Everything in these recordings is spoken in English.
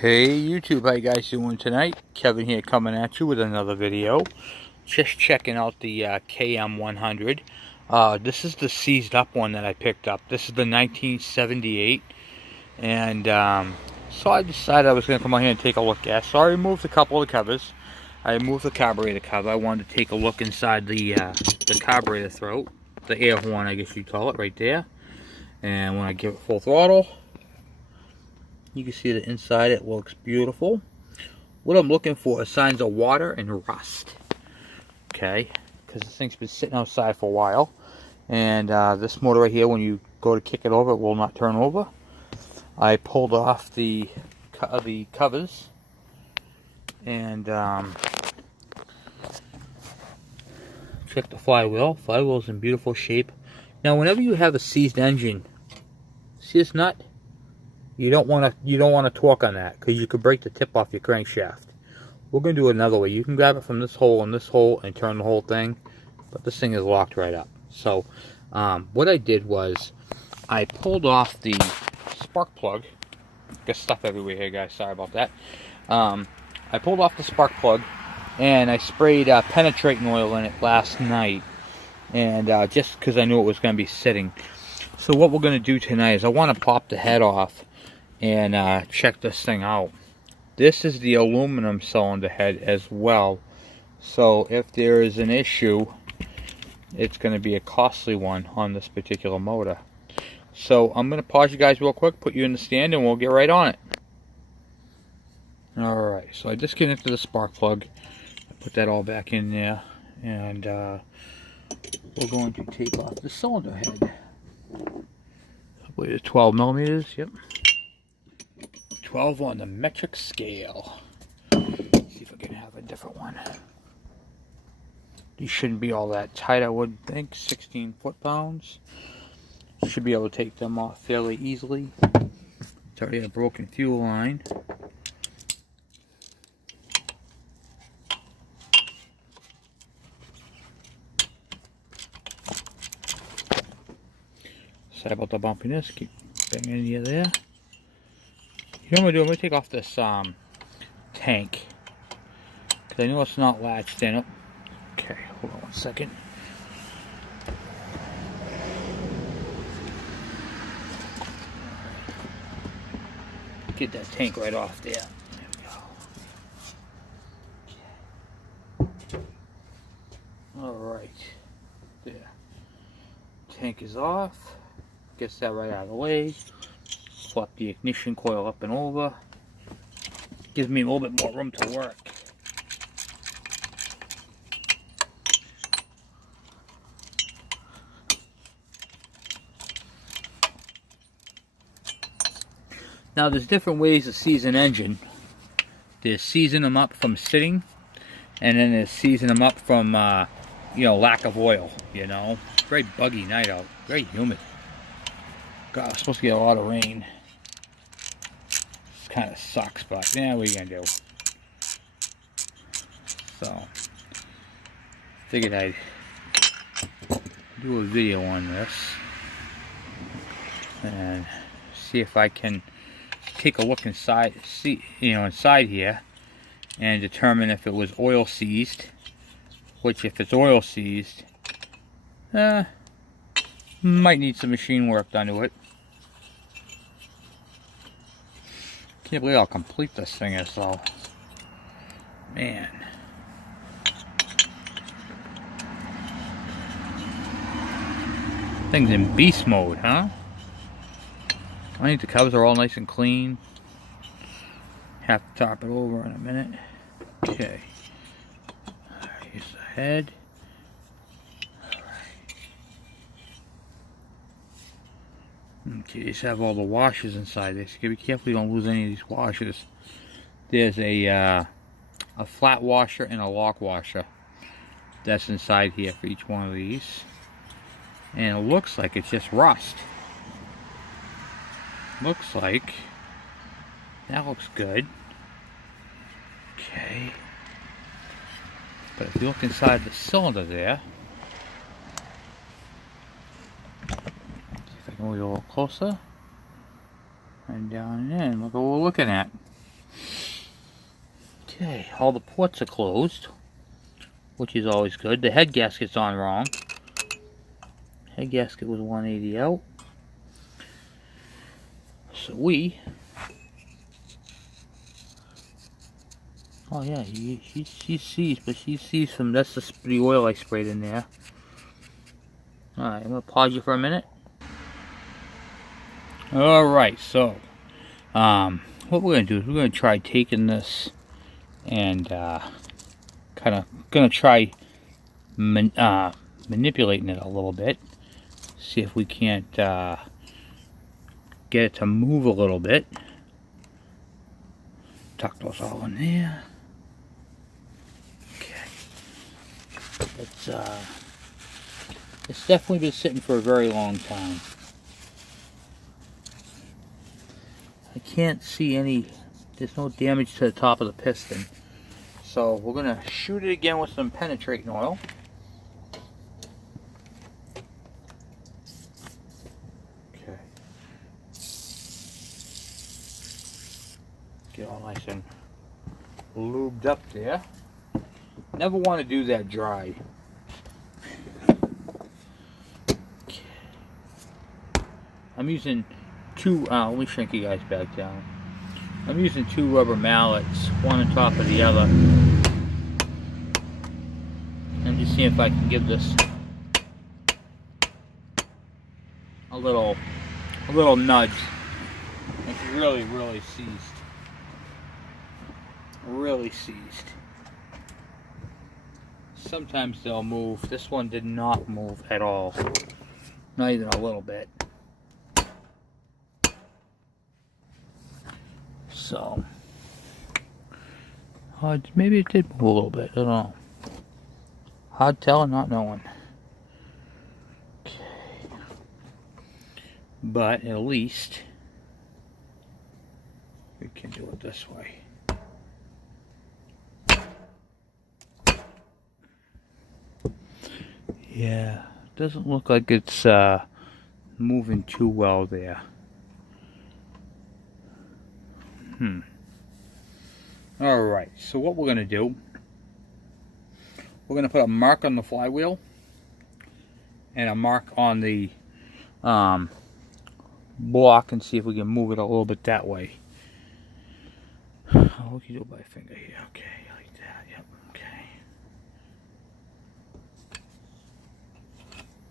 Hey YouTube, how you guys doing tonight? Kevin here coming at you with another video. Just checking out the KM100. This is the seized up one that I picked up. This is the 1978. And so I decided I was going to come out here and take a look at. So I removed a couple of the covers. I removed the carburetor cover. I wanted to take a look inside the carburetor throat. The air horn, I guess you'd call it, right there. And when I give it full throttle, you can see that inside it looks beautiful. What I'm looking for is signs of water and rust. Okay, because this thing's been sitting outside for a while. And this motor right here, when you go to kick it over, it will not turn over. I pulled off the covers and checked the flywheel. Flywheel's in beautiful shape. Now, whenever you have a seized engine, see this nut? You don't want to torque on that because you could break the tip off your crankshaft. We're going to do it another way. You can grab it from this hole and this hole and turn the whole thing, but this thing is locked right up. So what I did was I pulled off the spark plug. Got stuff everywhere here, guys. Sorry about that. I pulled off the spark plug and I sprayed penetrating oil in it last night, and just because I knew it was going to be sitting. So what we're going to do tonight is I want to pop the head off and check this thing out. This is the aluminum cylinder head as well, so if there is an issue, it's going to be a costly one on this particular motor. So I'm going to pause you guys real quick, put you in the stand, and we'll get right on it. Alright, so I disconnected the spark plug. I put that all back in there, and we're going to take off the cylinder head. I believe it's 12 millimeters, yep. 12 on the metric scale. Let's see if I can have a different one. These shouldn't be all that tight, I would think. 16 foot-pounds. Should be able to take them off fairly easily. It's already a broken fuel line. Sorry about the bumpiness. Keep banging you there. You know what I'm going to do? I'm going to take off this tank, because I know it's not latched in. Okay, hold on one second. Get that tank right off there. There we go. Alright. There. Tank is off. Gets that right out of the way. Swap the ignition coil up and over. Gives me a little bit more room to work. Now there's different ways to seize an engine. There's seizing them up from sitting, and then there's seizing them up from lack of oil. It's a very buggy night out, very humid. God, it's supposed to get a lot of rain. This kind of sucks, but yeah, what are you gonna do? So, figured I'd do a video on this and see if I can take a look inside, inside here, and determine if it was oil seized. Which, if it's oil seized, might need some machine work done to it. Can't believe how complete this thing is, though. Man. Thing's in beast mode, huh? I think the covers are all nice and clean. Have to top it over in a minute. Okay. Here's the head. Okay, these have all the washers inside this. You gotta be careful you don't lose any of these washers. There's a flat washer and a lock washer that's inside here for each one of these. And it looks like it's just rust. Looks like that looks good. Okay. But if you look inside the cylinder there, see if I can move it a little closer. And down and in, look what we're looking at. Okay, all the ports are closed, which is always good. The head gasket's on wrong. Head gasket was 180 out. So oh yeah, she sees, but she sees some, that's the oil I sprayed in there. Alright, I'm going to pause you for a minute. Alright, so, what we're going to do is we're going to try taking this and, kind of, going to try manipulating it a little bit. See if we can't, get it to move a little bit. Tuck those all in there. It's definitely been sitting for a very long time. I can't see any, there's no damage to the top of the piston. So we're going to shoot it again with some penetrating oil. Okay. Get all nice and lubed up there. Never want to do that dry. I'm using two, let me shrink you guys back down. I'm using two rubber mallets, one on top of the other. And just see if I can give this a little nudge. It's really seized. Really seized. Sometimes they'll move. This one did not move at all. Not even a little bit. So, maybe it did move a little bit. I don't know. Hard telling, not knowing. Okay. But at least we can do it this way. Yeah, doesn't look like it's moving too well there. Alright, so what we're going to do, we're going to put a mark on the flywheel and a mark on the block and see if we can move it a little bit that way. Oh, we can do it by finger here. Okay, like that. Yep, okay.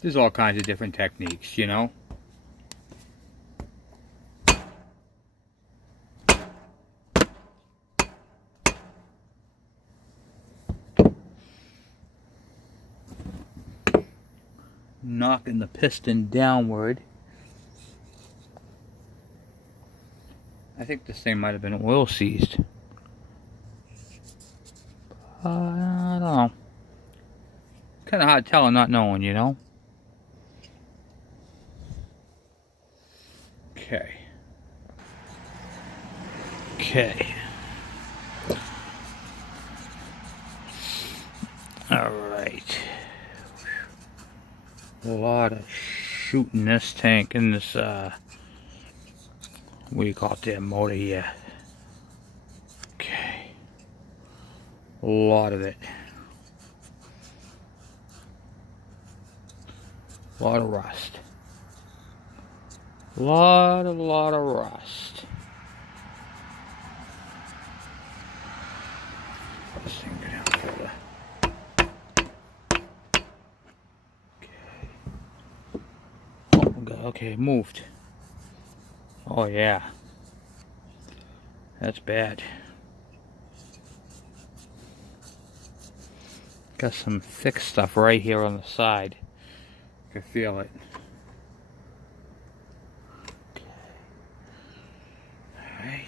There's all kinds of different techniques, you know. Knocking the piston downward. I think this thing might have been oil seized. I don't know. Kind of hard telling, not knowing, you know. Okay. Okay. All right. A lot of shooting this tank in this what do you call it there, motor here. Okay, a lot of it, a lot of rust, a lot of rust. This thing go down further. Okay, moved. Oh yeah, that's bad. Got some thick stuff right here on the side. I can feel it. Okay. All right.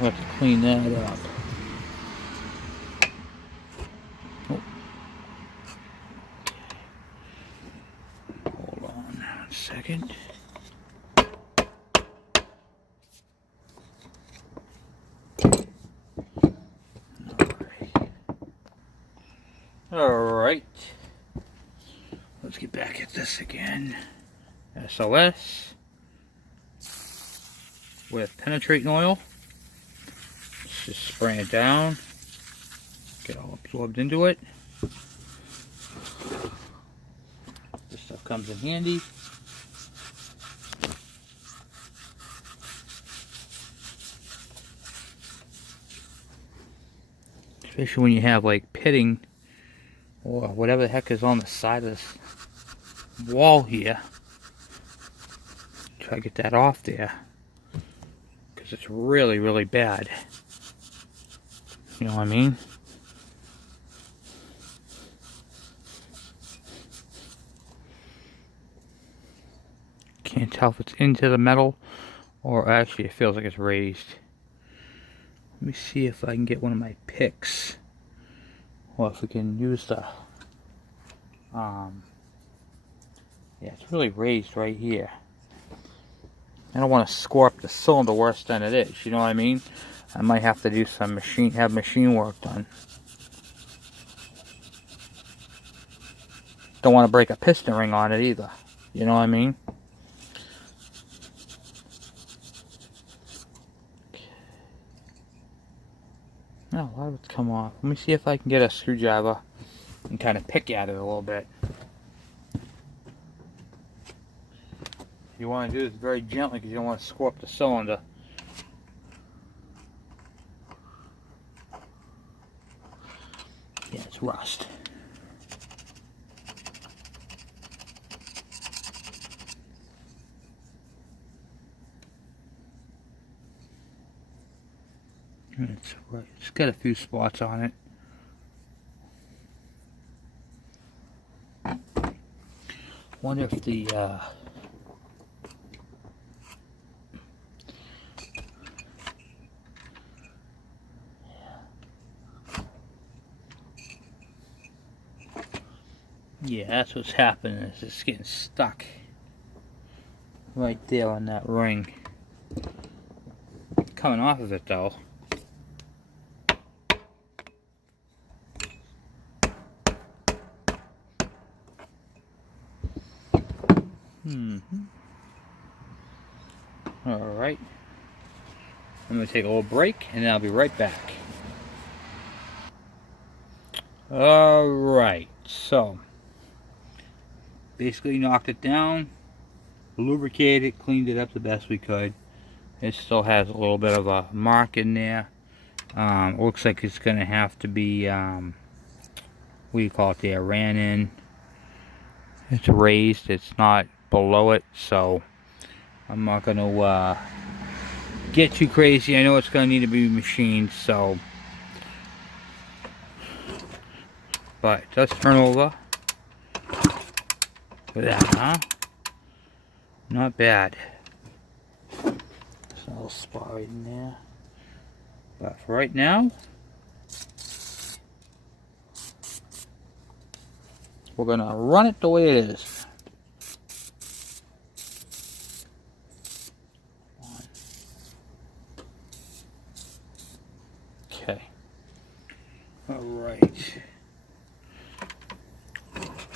We'll have to clean that up. Oh. Hold on a second. Alright. Alright. Let's get back at this again. SOS. With penetrating oil. Let's just spray it down. Get all absorbed into it. This stuff comes in handy. Especially when you have like pitting or whatever the heck is on the side of this wall here. Try to get that off there, because it's really, really bad. You know what I mean? Can't tell if it's into the metal or actually it feels like it's raised. Let me see if I can get one of my picks, or if we can use the yeah, it's really raised right here. I don't want to score up the cylinder worse than it is, you know what I mean? I might have to do some machine work done. Don't want to break a piston ring on it either, you know what I mean? No, a lot of it's come off. Let me see if I can get a screwdriver and kind of pick at it a little bit. You want to do this very gently because you don't want to score up the cylinder. Yeah, it's rust. It's got a few spots on it. Wonder if the yeah, that's what's happening, is it's getting stuck right there on that ring. Coming off of it though. Alright. I'm going to take a little break and then I'll be right back. Alright, so basically knocked it down, lubricated it, cleaned it up the best we could. It still has a little bit of a mark in there. Looks like it's going to have to be, what do you call it there, ran in. It's raised, it's not below it, so I'm not going to get too crazy. I know it's going to need to be machined, so. But it does turn over. Look at that, huh? Not bad. There's a little spot right in there. But for right now, we're going to run it the way it is. Okay. Alright.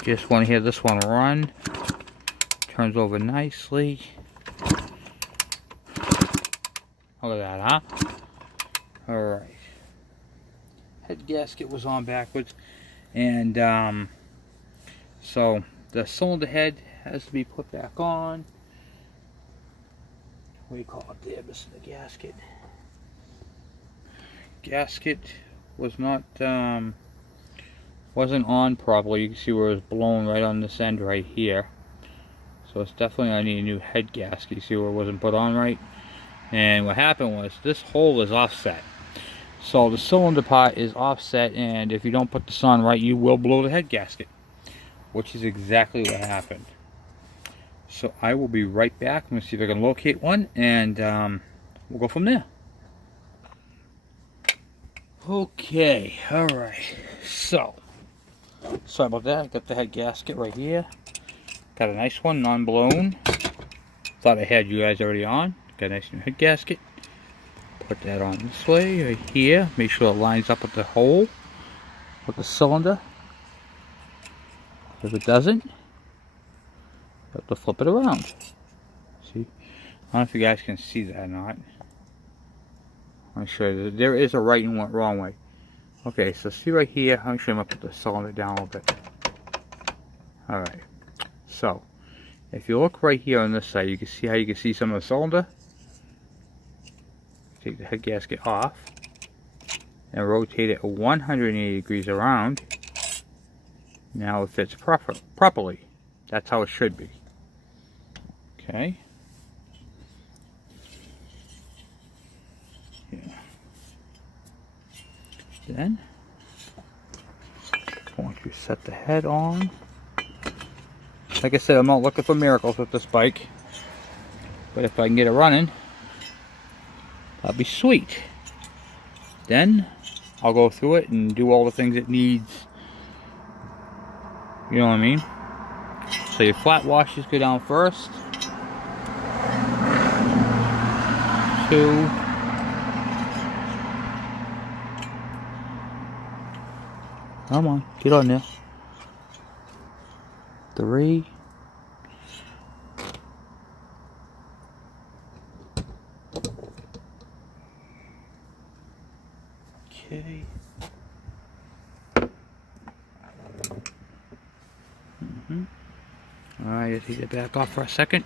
Just want to hear this one run. Turns over nicely. Look at that, huh? Alright. Head gasket was on backwards. And, so the cylinder head has to be put back on. What do you call it there? Missing the gasket. Gasket was not, wasn't on properly. You can see where it was blown right on this end right here. So it's definitely going to need a new head gasket. You see where it wasn't put on right? And what happened was this hole is offset. So the cylinder part is offset, and if you don't put this on right, you will blow the head gasket. Which is exactly what happened. So I will be right back. I'm going to see if I can locate one, and we'll go from there. Okay, alright. So, sorry about that. I got the head gasket right here. Got a nice one, non-blown. Thought I had you guys already on. Got a nice new head gasket. Put that on this way, right here. Make sure it lines up with the hole, with the cylinder. If it doesn't, you have to flip it around. See? I don't know if you guys can see that or not. I'll show you. There is a right and wrong way. Okay, so see right here. I'm going to put the cylinder down a little bit. Alright. So, if you look right here on this side, you can see how you can see some of the cylinder. Take the head gasket off and rotate it 180 degrees around. Now it fits properly. That's how it should be. Okay. Yeah. Then, once you set the head on, like I said, I'm not looking for miracles with this bike, but if I can get it running, that'll be sweet. Then I'll go through it and do all the things it needs. You know what I mean? So your flat washes go down first. 2. Come on, get on there. 3. Okay. Alright, take it back off for a second.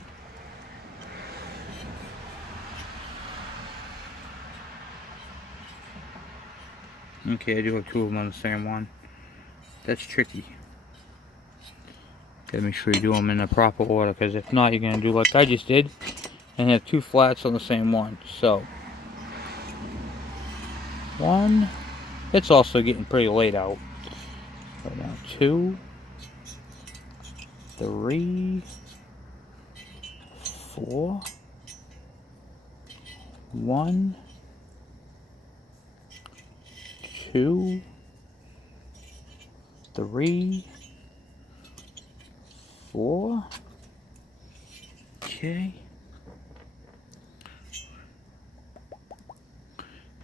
Okay, I do have 2 of them on the same one. That's tricky. Gotta make sure you do them in the proper order, because if not, you're gonna do like I just did and have 2 flats on the same one. So, 1. It's also getting pretty late out. Right now, 2, 3, 4, 1, 2, 3, 4. Okay.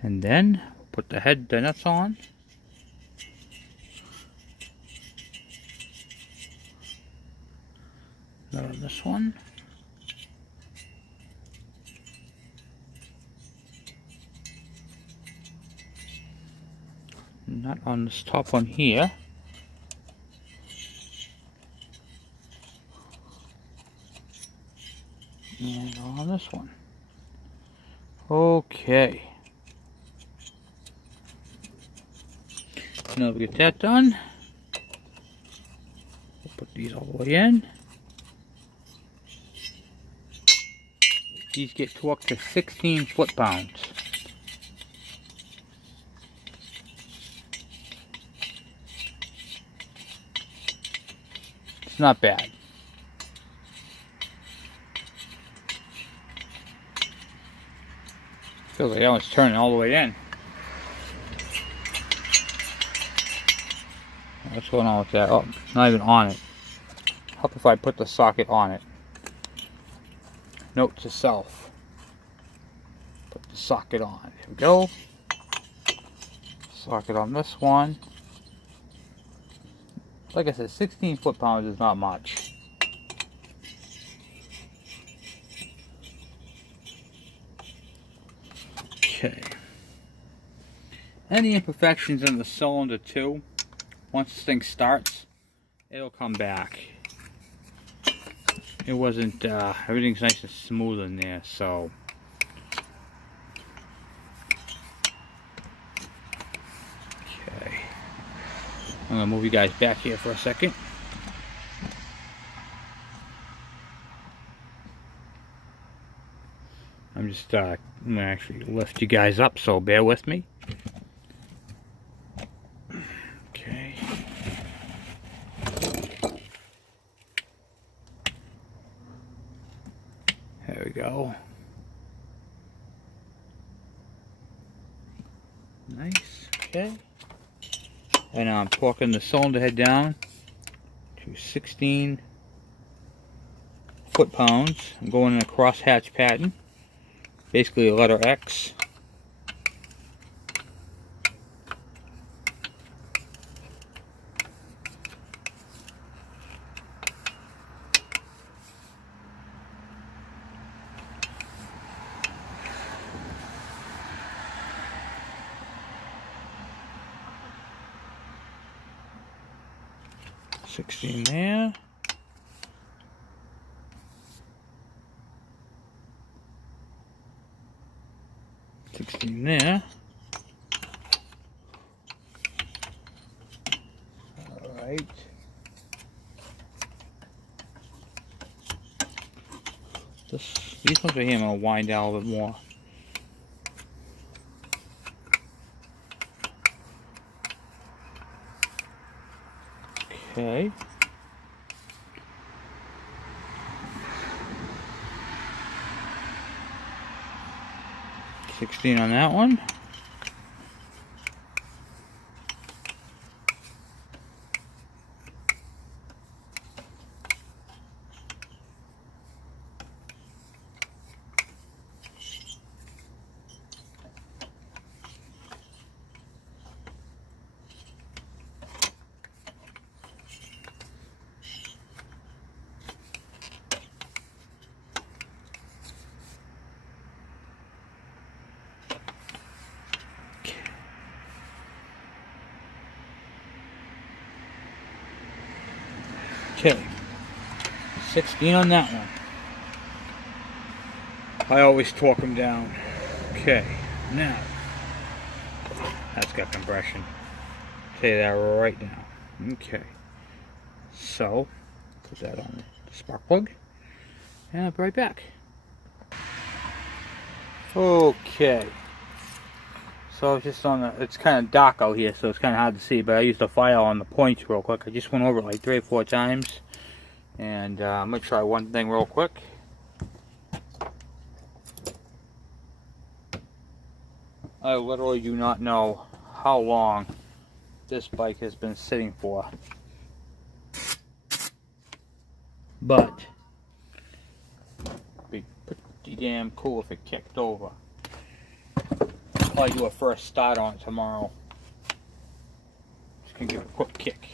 And then put the nuts on. Nut on this one. Nut on this top one here. And on this one. Okay. Now we get that done. We'll put these all the way in. These get torqued to 16 foot-pounds. It's not bad. Feels like that one's turning all the way in. What's going on with that? Oh, not even on it. Help if I put the socket on it. Note to self. Put the socket on. Here we go. Socket on this one. Like I said, 16 foot-pounds is not much. Okay. Any imperfections in the cylinder too, once this thing starts, it'll come back. It wasn't, everything's nice and smooth in there, so. Okay. I'm gonna move you guys back here for a second. I'm just, I'm gonna actually lift you guys up, so bear with me. Okay. There we go. Nice. Okay. And now I'm torquing the cylinder head down to 16 foot-pounds. I'm going in a cross-hatch pattern. Basically a letter X. 16 there. There. All right. These ones right here, I'm going to wind down a little bit more. Okay. $16 on that one. Okay, 16 on that one. I always torque them down. Okay, now that's got compression. Say that right now. Okay, so put that on the spark plug, and I'll be right back. Okay, so I was just on the. It's kind of dark out here, so it's kind of hard to see. But I used a file on the points real quick. I just went over it like 3 or 4 times. And I'm going to try one thing real quick. I literally do not know how long this bike has been sitting for. But it'd be pretty damn cool if it kicked over. I'll probably do a first start on it tomorrow. Just going to give it a quick kick.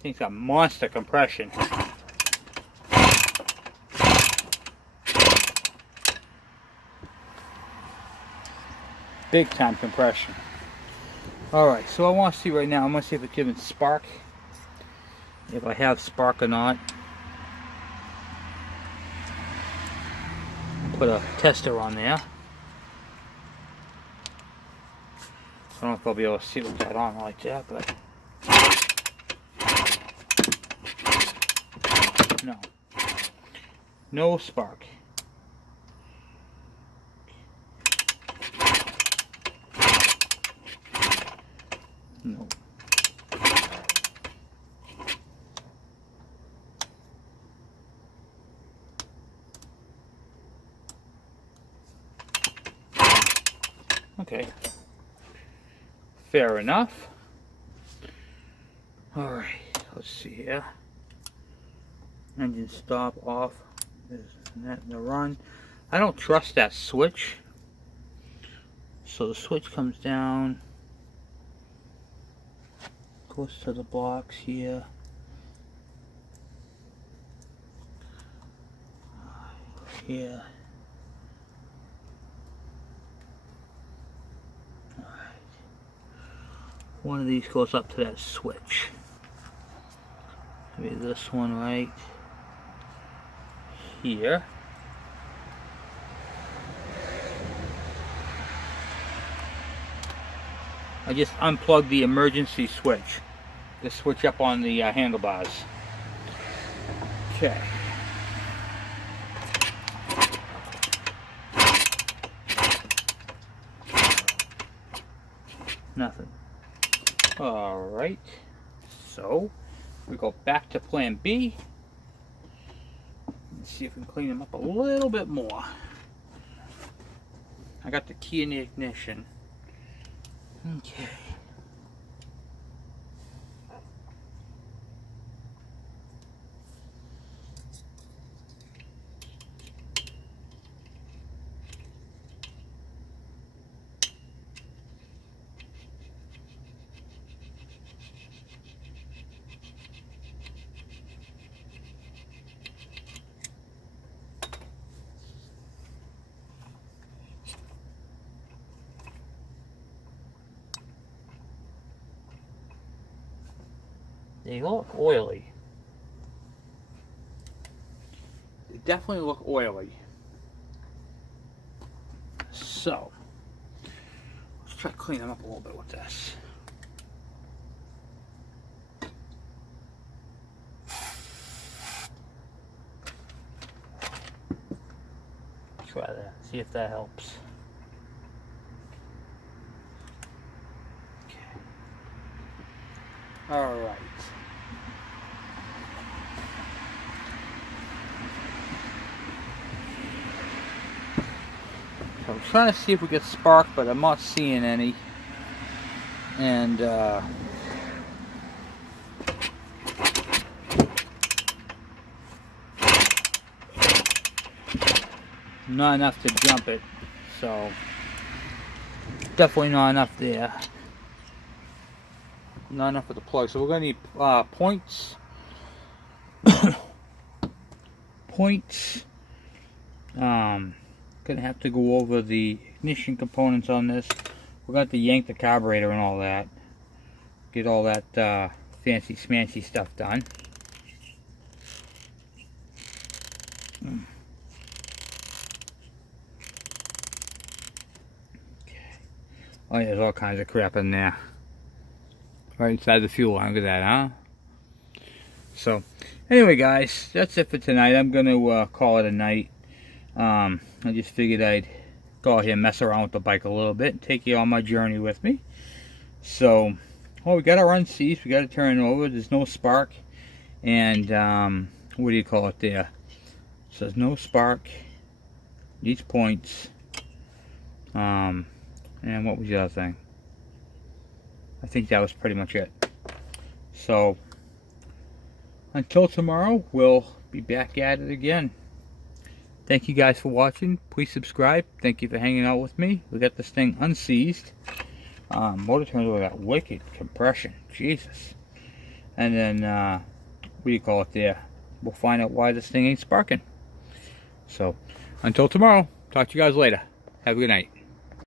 Thing's got monster compression. Big time compression. Alright, so I want to see right now, I'm going to see if it's giving spark. If I have spark or not. Put a tester on there. I don't know if I'll be able to see with that on like that, but no. No spark. No. Okay. Fair enough. Alright, let's see here. Engine stop off. There's that in the run. I don't trust that switch. So the switch comes down, goes to the box here. Here. Alright. One of these goes up to that switch. Maybe this one right here. I just unplugged the emergency switch. The switch up on the handlebars. Okay. Nothing. Alright. So, we go back to plan B. Let's see if we can clean them up a little bit more. I got the key in the ignition. Okay. They look oily. They definitely look oily. So, let's try to clean them up a little bit with this. Try that, see if that helps. Okay. All right. So I'm trying to see if we get spark, but I'm not seeing any. And not enough to jump it, so definitely not enough there. Not enough for the plug, so we're gonna need points. Points. Gonna have to go over the ignition components on this. We're gonna have to yank the carburetor and all that. Get all that fancy smancy stuff done. Oh yeah, there's all kinds of crap in there. Right inside the fuel line, look at that, huh? So, anyway guys, that's it for tonight. I'm gonna call it a night. I just figured I'd go out here and mess around with the bike a little bit and take you on my journey with me. So, well, we got our Unseiz, we got to turn it over. There's no spark, and what do you call it there? It says no spark, needs points, and what was the other thing? I think that was pretty much it. So, until tomorrow, we'll be back at it again. Thank you guys for watching. Please subscribe. Thank you for hanging out with me. We got this thing unseized. Motor turns over, got wicked compression. Jesus. And then, what do you call it there? We'll find out why this thing ain't sparking. So, until tomorrow, talk to you guys later. Have a good night.